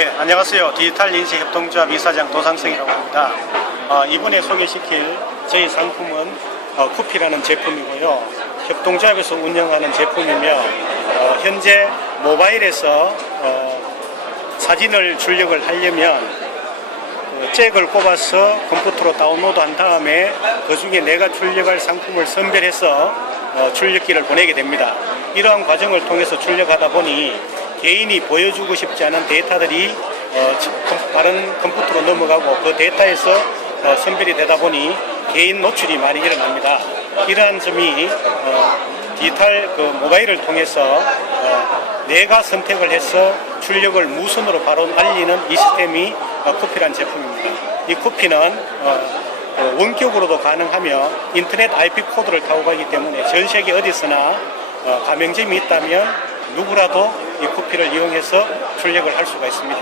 네, 안녕하세요. 디지털 인쇄 협동조합 이사장 도상성이라고 합니다. 어, 이번에 소개시킬 저희 상품은 어, 쿠피라는 제품이고요. 협동조합에서 운영하는 제품이며 어, 현재 모바일에서 어, 사진을 출력을 하려면 그 잭을 꼽아서 컴퓨터로 다운로드한 다음에 그 중에 내가 출력할 상품을 선별해서 어, 출력기를 보내게 됩니다. 이러한 과정을 통해서 출력하다 보니 개인이 보여주고 싶지 않은 데이터들이 어, 컴- 다른 컴퓨터로 넘어가고 그 데이터에서 어, 선별이 되다 보니 개인 노출이 많이 일어납니다. 이러한 점이 어, 디지털 그 모바일을 통해서 어, 내가 선택을 해서 출력을 무선으로 바로 알리는 이 시스템이 어, 쿠피란 제품입니다. 이 쿠피는 어, 어, 원격으로도 가능하며 인터넷 IP 코드를 타고 가기 때문에 전 세계 어디서나 어, 가맹점이 있다면 누구라도 이 쿠피를 이용해서 출력을 할 수가 있습니다.